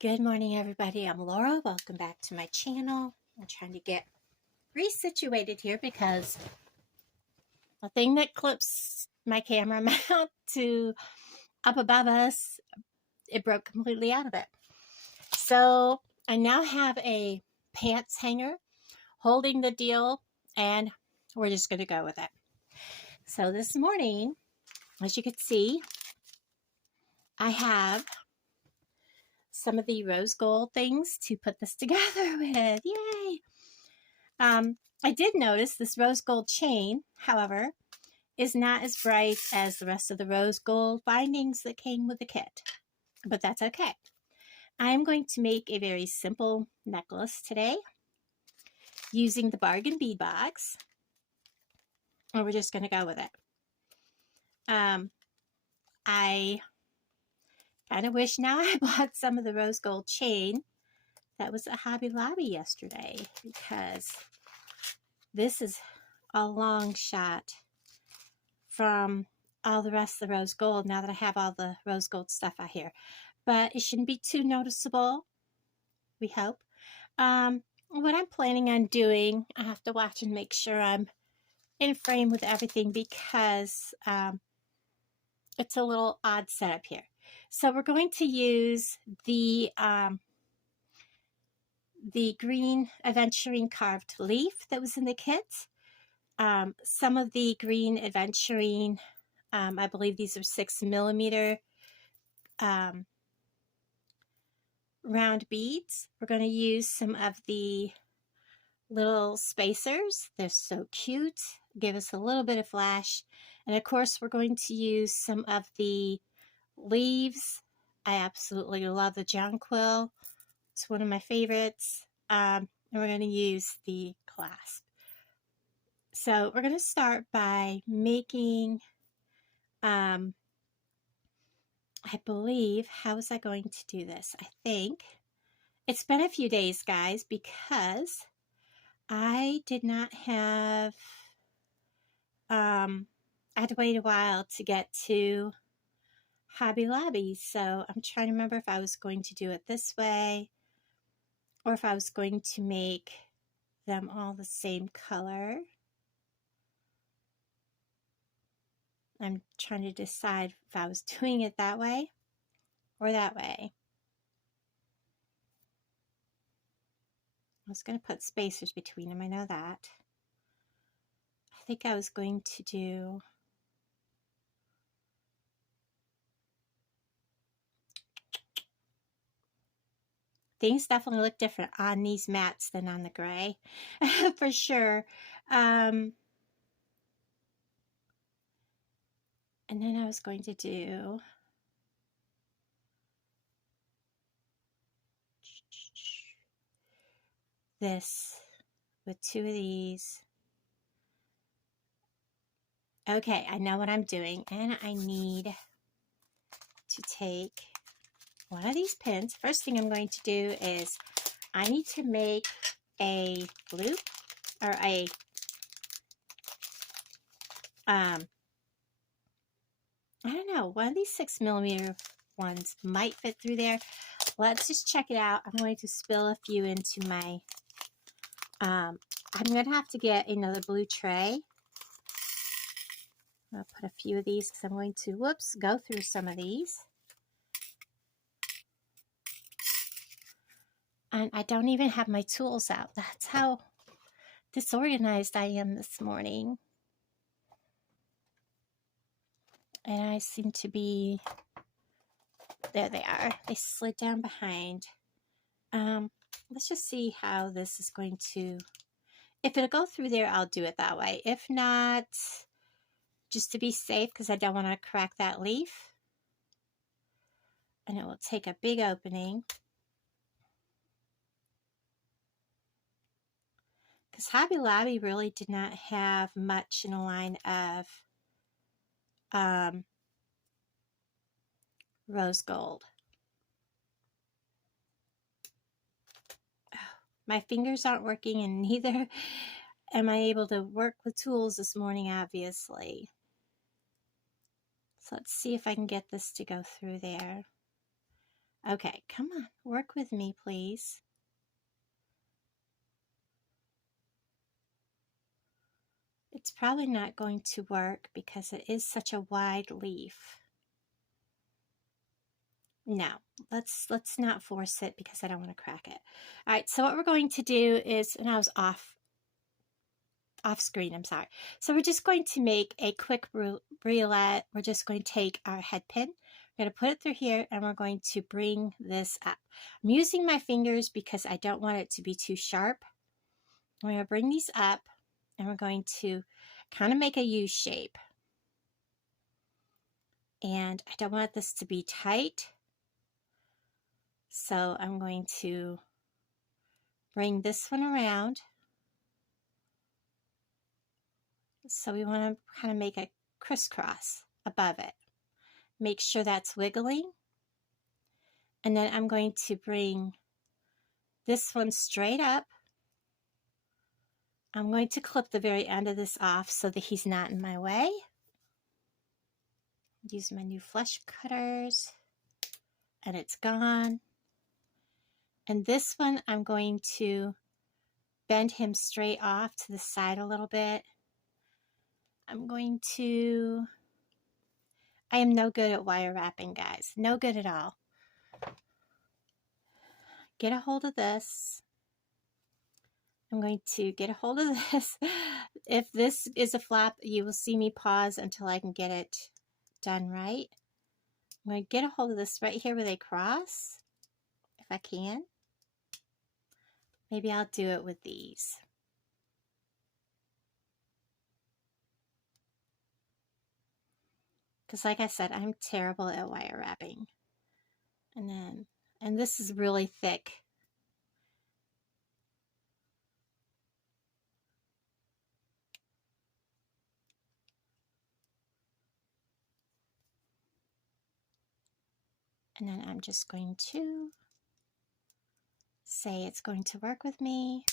Good morning, everybody. I'm Laura. Welcome back to my channel. I'm trying to get resituated here because the thing that clips my camera mount to up above us, it broke completely out of it. So I now have a pants hanger holding the deal, and we're just going to go with it. So this morning, as you can see, I have some of the rose gold things to put this together with. Yay! I did notice this rose gold chain, however, is not as bright as the rest of the rose gold bindings that came with the kit, but that's okay. I'm going to make a very simple necklace today using the Bargain Bead Box, and we're just going to go with it. I kind of wish now I bought some of the rose gold chain that was at Hobby Lobby yesterday, because this is a long shot from all the rest of the rose gold now that I have all the rose gold stuff out here. But it shouldn't be too noticeable, we hope. What I'm planning on doing, I have to watch and make sure I'm in frame with everything because it's a little odd setup here. So we're going to use the green aventurine carved leaf that was in the kit. Some of the green aventurine, I believe these are 6mm round beads. We're going to use some of the little spacers. They're so cute. Give us a little bit of flash. And of course, we're going to use some of the leaves. I absolutely love the jonquil. It's one of my favorites. And we're going to use the clasp. So we're going to start by making, I believe, how was I going to do this? I think it's been a few days, guys, because I did not have, I had to wait a while to get to Hobby Lobby. So I'm trying to remember if I was going to do it this way or if I was going to make them all the same color. I'm trying to decide if I was doing it that way or that way. I was going to put spacers between them, I know that. I think I was going to do things definitely look different on these mats than on the gray, for sure. And then I was going to do this with two of these. Okay, I know what I'm doing, and I need to take one of these pins. First thing I'm going to do is I need to make a loop or a I don't know, one of these 6mm ones might fit through there. Let's just check it out. I'm going to spill a few into my I'm going to have to get another blue tray. I'll put a few of these because I'm going to, whoops, go through some of these. And I don't even have my tools out. That's how disorganized I am this morning. And I seem to be, there they are. They slid down behind. Let's just see how this is going to, if it'll go through there, I'll do it that way. If not, just to be safe, because I don't want to crack that leaf. And it will take a big opening. Because Hobby Lobby really did not have much in a line of rose gold. Oh, my fingers aren't working, and neither am I able to work with tools this morning, obviously. So let's see if I can get this to go through there. Okay, come on, work with me, please. It's probably not going to work because it is such a wide leaf. No, let's not force it because I don't want to crack it. All right, so what we're going to do is, and I was off screen, I'm sorry. So we're just going to make a quick roulette. We're just going to take our head pin. We're going to put it through here and we're going to bring this up. I'm using my fingers because I don't want it to be too sharp. We're going to bring these up and we're going to kind of make a U shape. And I don't want this to be tight. So I'm going to bring this one around. So we want to kind of make a crisscross above it. Make sure that's wiggling. And then I'm going to bring this one straight up. I'm going to clip the very end of this off so that he's not in my way. Use my new flush cutters. And it's gone. And this one I'm going to bend him straight off to the side a little bit. I'm going to... I am no good at wire wrapping, guys. No good at all. Get a hold of this. I'm going to get a hold of this. If this is a flap, you will see me pause until I can get it done right. I'm going to get a hold of this right here where they cross, if I can. Maybe I'll do it with these. Because like I said, I'm terrible at wire wrapping. And this is really thick. And then I'm just going to say it's going to work with me.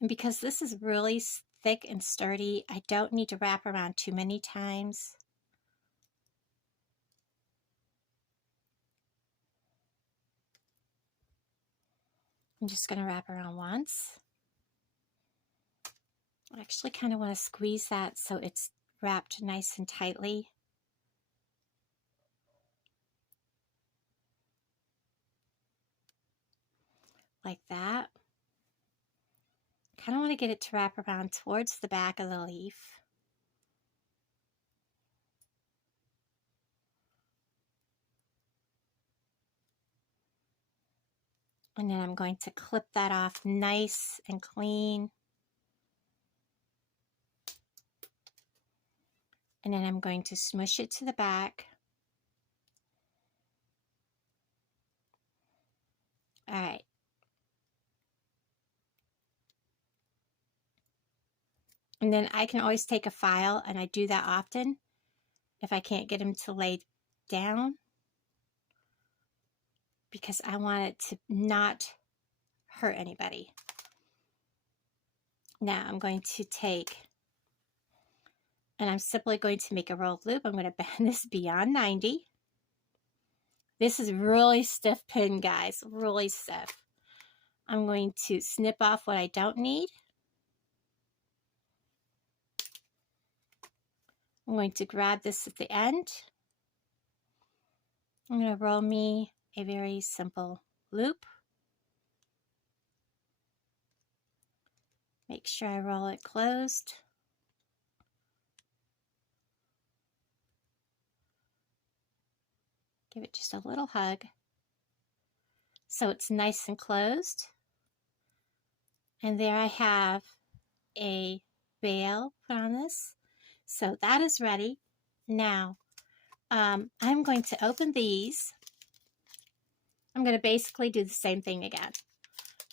And because this is really thick and sturdy, I don't need to wrap around too many times. I'm just going to wrap around once. I actually kind of want to squeeze that so it's wrapped nice and tightly. Like that. Kind of want to get it to wrap around towards the back of the leaf. And then I'm going to clip that off nice and clean. And then I'm going to smush it to the back. All right. And then I can always take a file, and I do that often if I can't get him to lay down, because I want it to not hurt anybody. Now I'm going to take, and I'm simply going to make a rolled loop. I'm going to bend this beyond 90. This is really stiff pin, guys, really stiff. I'm going to snip off what I don't need. I'm going to grab this at the end. I'm going to roll me a very simple loop. Make sure I roll it closed. Give it just a little hug so it's nice and closed. And there I have a veil put on this. So that is ready. Now, I'm going to open these. I'm going to basically do the same thing again,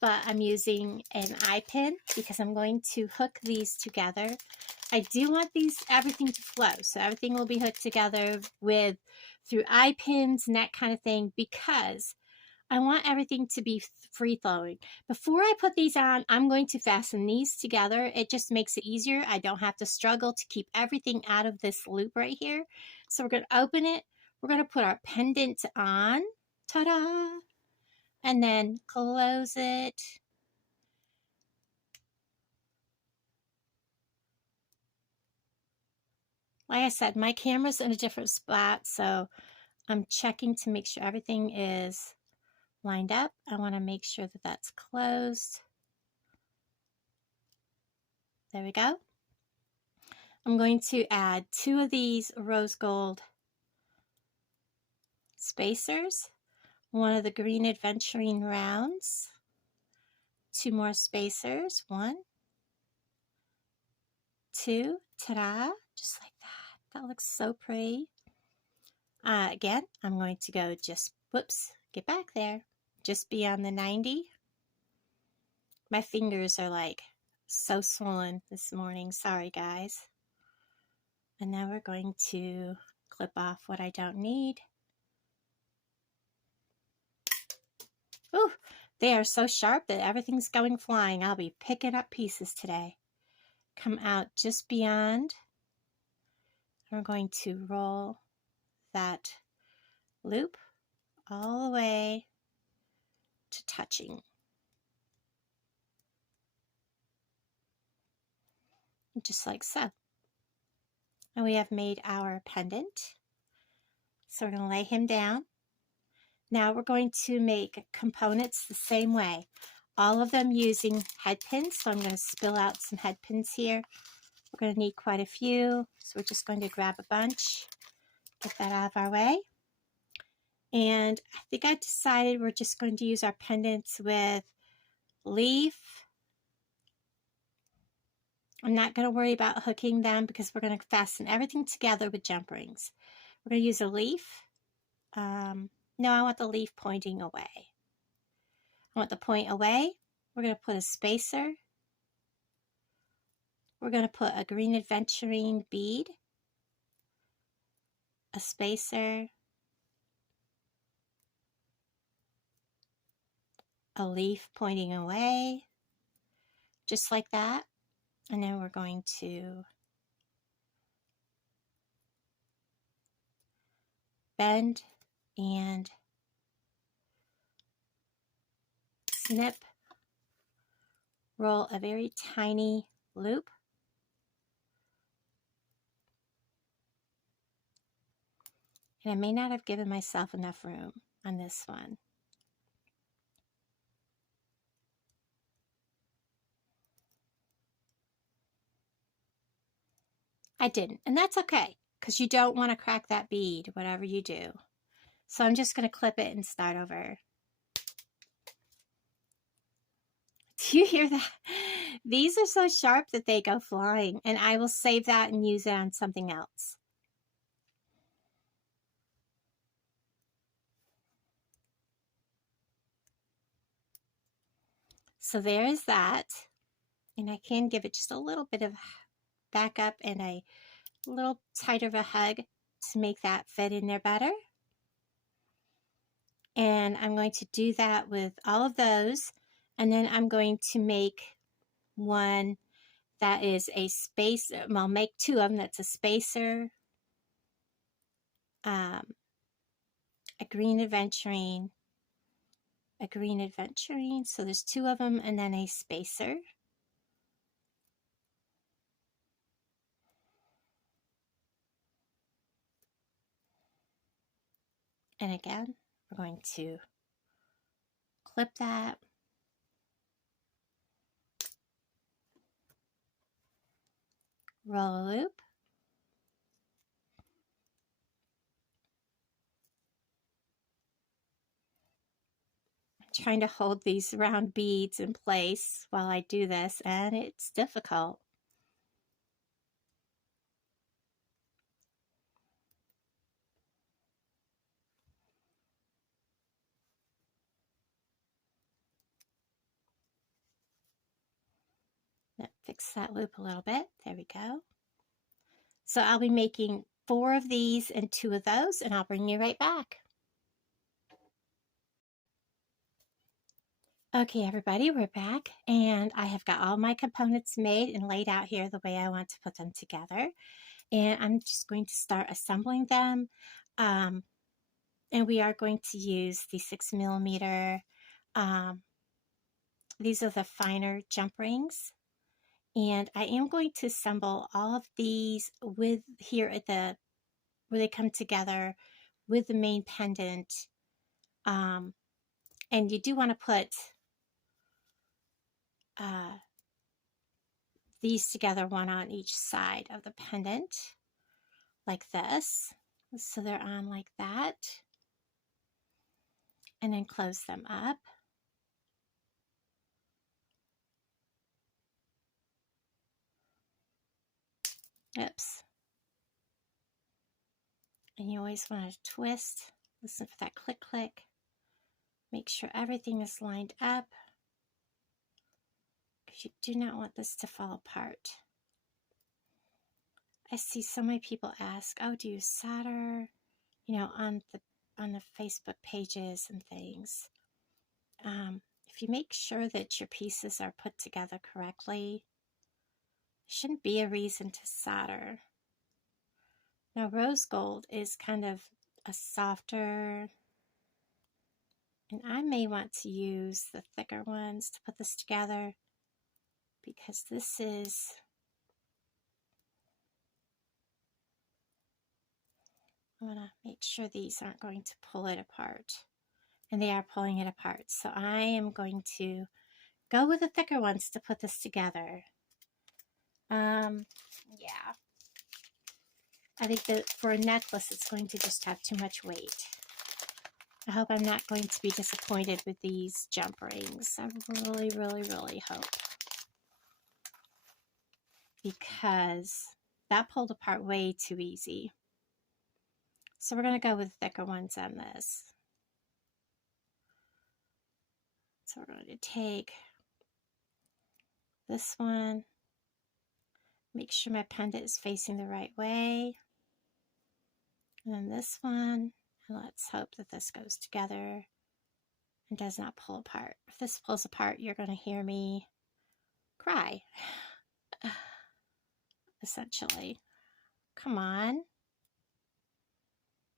but I'm using an eye pin because I'm going to hook these together I do want everything to flow. So everything will be hooked together through eye pins and that kind of thing, because I want everything to be free flowing. Before I put these on, I'm going to fasten these together. It just makes it easier. I don't have to struggle to keep everything out of this loop right here. So we're going to open it. We're going to put our pendant on. Ta-da! And then close it. Like I said, my camera's in a different spot, so I'm checking to make sure everything is lined up. I want to make sure that that's closed. There we go. I'm going to add 2 of these rose gold spacers, 1 of the green adventuring rounds, 2 more spacers, 1, 2, ta-da, just like that. That looks so pretty. Again, I'm going to go just, whoops, get back there, just beyond the 90. My fingers are like so swollen this morning. Sorry, guys. And now we're going to clip off what I don't need. Ooh, they are so sharp that everything's going flying. I'll be picking up pieces today. Come out just beyond. We're going to roll that loop all the way to touching. Just like so. And we have made our pendant. So we're going to lay him down. Now we're going to make components the same way. All of them using head pins. So I'm going to spill out some head pins here. We're going to need quite a few. So we're just going to grab a bunch. Get that out of our way. And I think I decided we're just going to use our pendants with leaf. I'm not going to worry about hooking them because we're going to fasten everything together with jump rings. We're going to use a leaf. No, I want the leaf pointing away. I want the point away. We're going to put a spacer. We're going to put a green adventuring bead, a spacer, a leaf pointing away, just like that. And then we're going to bend and snip, roll a very tiny loop. And I may not have given myself enough room on this one. I didn't, and that's okay, because you don't want to crack that bead, whatever you do. So I'm just going to clip it and start over. Do you hear that? These are so sharp that they go flying, and I will save that and use it on something else. So there is that, and I can give it just a little bit of back up and a little tighter of a hug to make that fit in there better. And I'm going to do that with all of those, and then I'm going to make one that is a spacer. Well, I'll make 2 of them. That's a spacer, a green adventuring, so there's 2 of them, and then a spacer. And again, we're going to clip that. Roll a loop. I'm trying to hold these round beads in place while I do this, and it's difficult. Fix that loop a little bit. There we go. So I'll be making 4 of these and 2 of those, and I'll bring you right back. Okay, everybody, we're back, and I have got all my components made and laid out here the way I want to put them together. And I'm just going to start assembling them. And we are going to use the 6mm. These are the finer jump rings. And I am going to assemble all of these with here at the, where they come together with the main pendant. And you do want to put these together, one on each side of the pendant, like this. So they're on like that. And then close them up. Oops. And you always want to twist. Listen for that click, click. Make sure everything is lined up, because you do not want this to fall apart. I see so many people ask, oh, do you solder, you know, on the Facebook pages and things. If you make sure that your pieces are put together correctly, there shouldn't be a reason to solder. Now, rose gold is kind of a softer, and I may want to use the thicker ones to put this together, because this is, I want to make sure these aren't going to pull it apart. And they are pulling it apart. So I am going to go with the thicker ones to put this together. Yeah. I think that for a necklace, it's going to just have too much weight. I hope I'm not going to be disappointed with these jump rings. I really, really, really hope. Because that pulled apart way too easy. So we're going to go with thicker ones on this. So we're going to take this one. Make sure my pendant is facing the right way. And then this one. And let's hope that this goes together and does not pull apart. If this pulls apart, you're going to hear me cry. Essentially. Come on.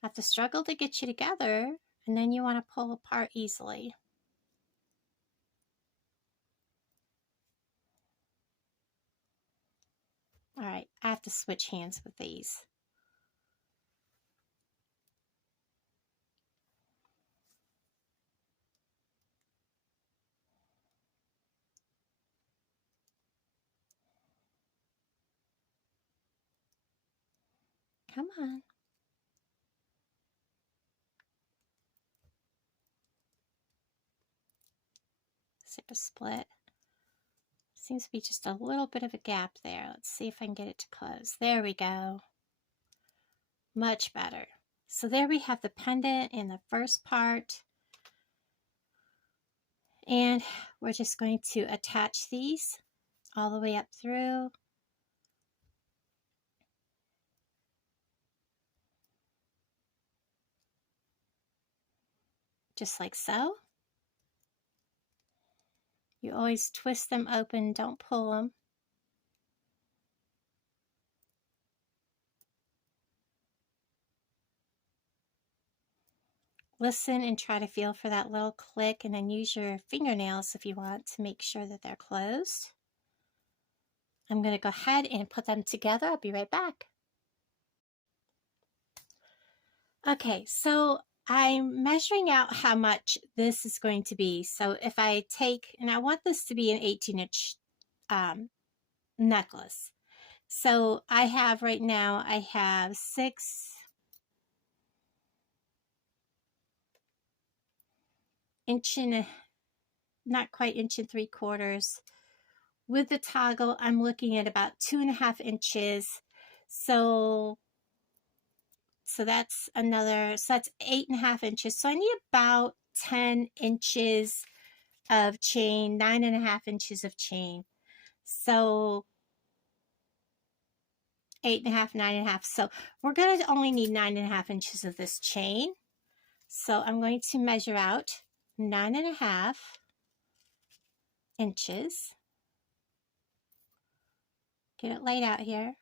I have to struggle to get you together, and then you want to pull apart easily. All right, I have to switch hands with these. Come on. Zip a split. Seems to be just a little bit of a gap there. Let's see if I can get it to close. There we go. Much better. So there we have the pendant in the first part. And we're just going to attach these all the way up through. Just like so. You always twist them open, don't pull them. Listen and try to feel for that little click, and then use your fingernails if you want to make sure that they're closed. I'm going to go ahead and put them together. I'll be right back. Okay, so I'm measuring out how much this is going to be. So if I take, and I want this to be an 18-inch necklace. So I have right now, I have 6 inch and not quite inch and 3/4. With the toggle, I'm looking at about 2.5 inches. So that's another, so that's 8.5 inches. So I need about 10 inches of chain, 9.5 inches of chain. So 8.5, 9.5. So we're going to only need 9.5 inches of this chain. So I'm going to measure out 9.5 inches. Get it laid out here.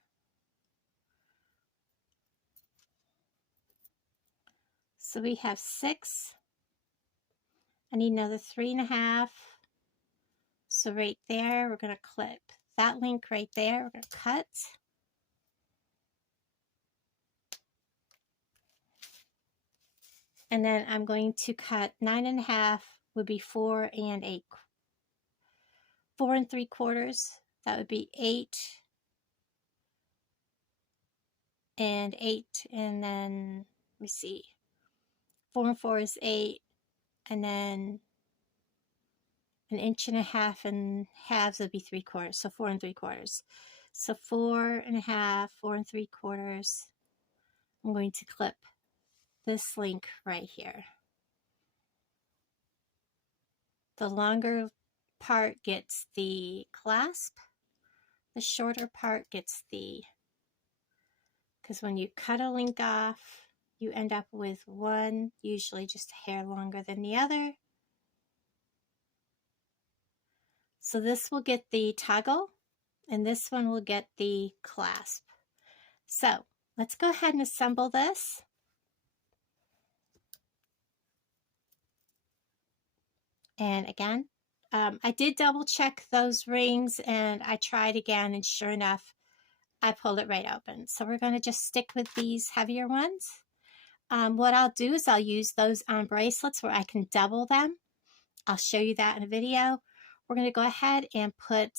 So we have 6. I need another 3.5. So right there, we're going to clip that link right there. We're going to cut. And then I'm going to cut 9.5 would be 4 and 8. 4 3/4. That would be 8 and 8. And then, let me see. 4 and 4 is 8. And then 1.5 inches and halves would be 3/4. So 4 3/4. So 4.5, 4 3/4. I'm going to clip this link right here. The longer part gets the clasp. The shorter part gets the, because when you cut a link off, you end up with one, usually just a hair longer than the other. So this will get the toggle, and this one will get the clasp. So let's go ahead and assemble this. And again, I did double check those rings, and I tried again, and sure enough, I pulled it right open. So we're going to just stick with these heavier ones. What I'll do is I'll use those on bracelets where I can double them. I'll show you that in a video. We're going to go ahead and put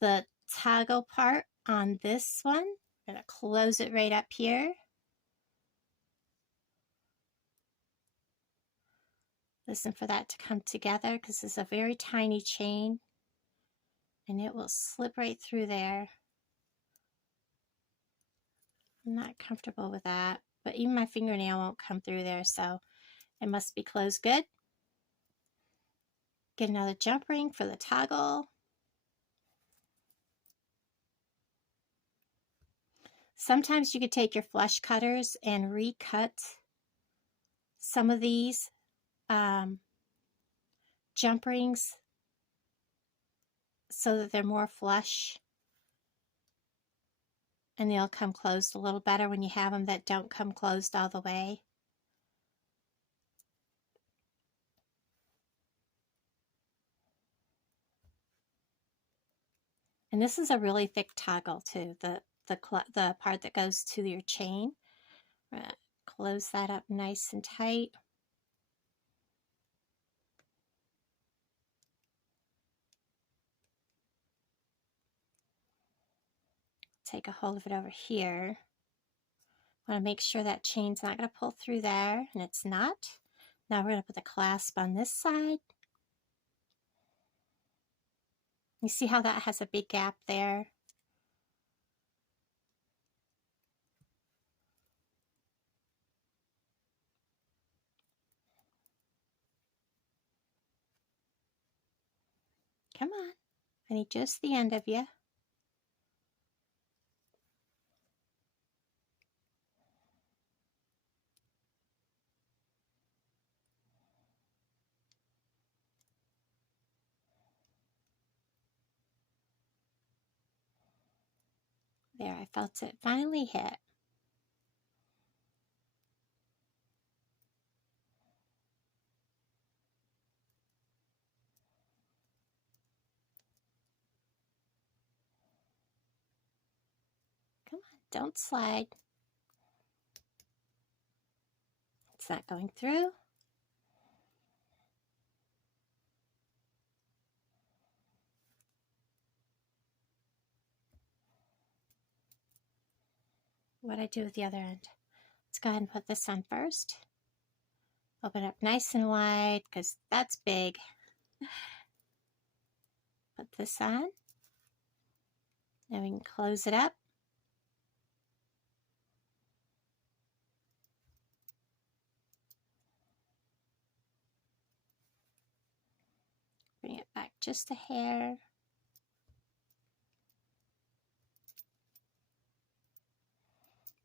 the toggle part on this one. I'm going to close it right up here. Listen for that to come together because it's a very tiny chain and it will slip right through there. I'm not comfortable with that, but even my fingernail won't come through there, so it must be closed good. Get another jump ring for the toggle. Sometimes you could take your flush cutters and recut some of these jump rings so that they're more flush and they'll come closed a little better when you have them that don't come closed all the way. And this is a really thick toggle too, the part that goes to your chain. We're going to close that up nice and tight. Take a hold of it over here. I want to make sure that chain's not going to pull through there, and it's not. Now we're going to put the clasp on this side. You see how that has a big gap there? Come on. I need just the end of you. There, I felt it finally hit. Come on, don't slide. It's not going through. What I do with the other end? Let's go ahead and put this on first. Open up nice and wide because that's big. Put this on. Then we can close it up. Bring it back just a hair.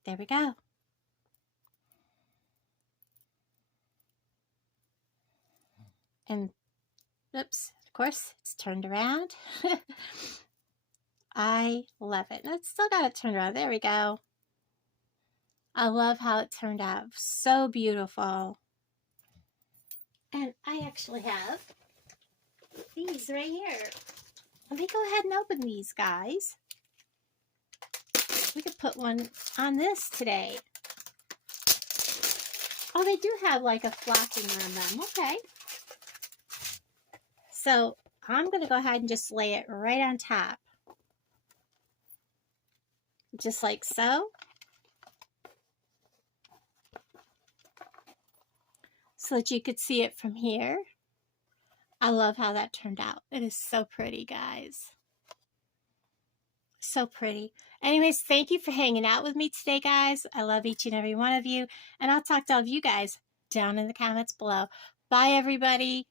There we go. And, oops, of course, it's turned around. I love it. And it's still got it turned around. There we go. I love how it turned out. So beautiful. And I actually have these right here. Let me go ahead and open these, guys. We could put one on this today. Oh, they do have like a flocking on them. Okay. So I'm going to go ahead and just lay it right on top. Just like so. So that you could see it from here. I love how that turned out. It is so pretty, guys. So pretty. Anyways, thank you for hanging out with me today, guys. I love each and every one of you. And I'll talk to all of you guys down in the comments below. Bye, everybody.